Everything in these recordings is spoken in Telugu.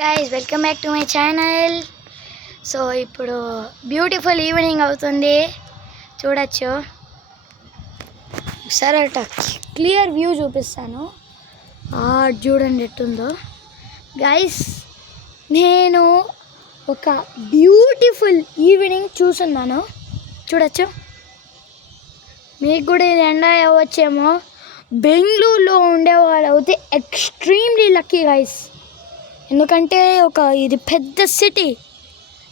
Guys welcome back to my channel. So ఇప్పుడు బ్యూటిఫుల్ ఈవినింగ్ అవుతుంది, చూడొచ్చు. సరే క్లియర్ వ్యూ చూపిస్తాను. చూడండి ఎట్టుందో గైస్. నేను ఒక బ్యూటిఫుల్ ఈవినింగ్ చూస్తున్నాను, చూడొచ్చు. మీకు కూడా ఇది ఎండ అవ్వచ్చేమో. బెంగళూరులో ఉండేవాళ్ళు అయితే ఎక్స్ట్రీమ్లీ లక్కీ గైస్. ఎందుకంటే ఇది పెద్ద సిటీ.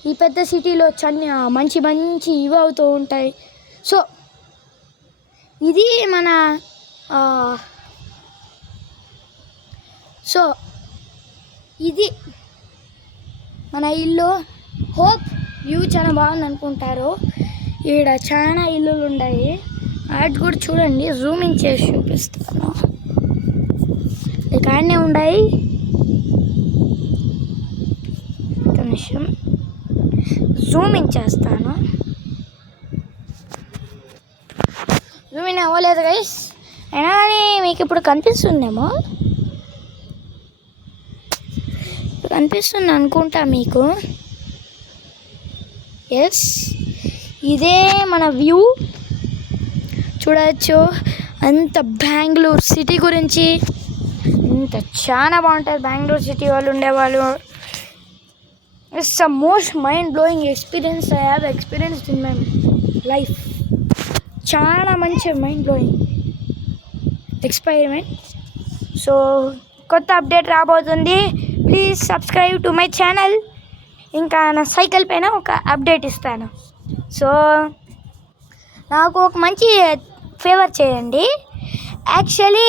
ఈ పెద్ద సిటీలో మంచి మంచి ఇవి అవుతూ ఉంటాయి. సో ఇది మన ఇల్లు. హోప్ వ్యూ చాలా బాగుంది అనుకుంటారు. ఈడ చాలా ఇల్లులు ఉన్నాయి. వాటి కూడా చూడండి, జూమింగ్ చేసి చూపిస్తాను. ఇక్కడనే ఉన్నాయి. నిమిషం జూమింగ్ చేస్తాను. జూమింగ్ అవ్వలేదు గైస్, అయినా కానీ మీకు ఇప్పుడు కనిపిస్తుందేమో. కనిపిస్తుంది అనుకుంటా మీకు. ఎస్, ఇదే మన వ్యూ, చూడవచ్చు. అంత బెంగళూరు సిటీ గురించి ఇంత చాలా బాగుంటుంది. బెంగళూరు సిటీ వాళ్ళు ఉండేవాళ్ళు. It's the most mind-blowing experience I have experienced in my life. చాలా మంచి mind-blowing experiment. సో కొత్త అప్డేట్ రాబోతుంది. Please subscribe to my channel. ఇంకా నా సైకిల్ పైన ఒక అప్డేట్ ఇస్తాను. సో నాకు ఒక మంచి ఫేవర్ చేయండి. యాక్చువల్లీ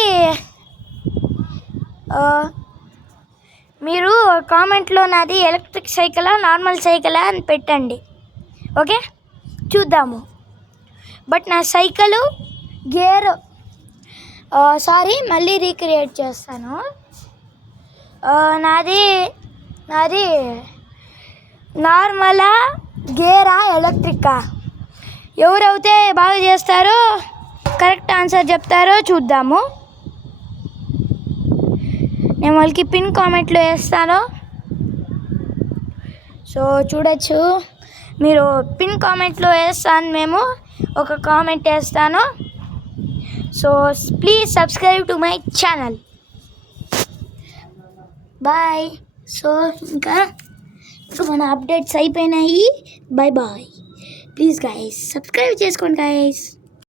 మీరు కామెంట్లో నాది ఎలక్ట్రిక్ సైకిలా నార్మల్ సైకిలా అని పెట్టండి, ఓకే? చూద్దాము. బట్ నా సైకిలు గేర్ మళ్ళీ రీక్రియేట్ చేస్తాను. నాది నార్మలా గేరా ఎలక్ట్రికా? ఎవరైతే బాగా చేస్తారో, కరెక్ట్ ఆన్సర్ చెప్తారో చూద్దాము. నేను వాళ్ళకి పిన్ కామెంట్లో వేస్తాను. సో చూడొచ్చు, మీరు పిన్ కామెంట్లో వేస్తాను, మేము ఒక కామెంట్ వేస్తాను. So please subscribe to my channel. Bye. So ఇంకా మన అప్డేట్స్ అయిపోయినాయి. బాయ్. ప్లీజ్ గైస్ సబ్స్క్రైబ్ చేసుకోండి గైస్.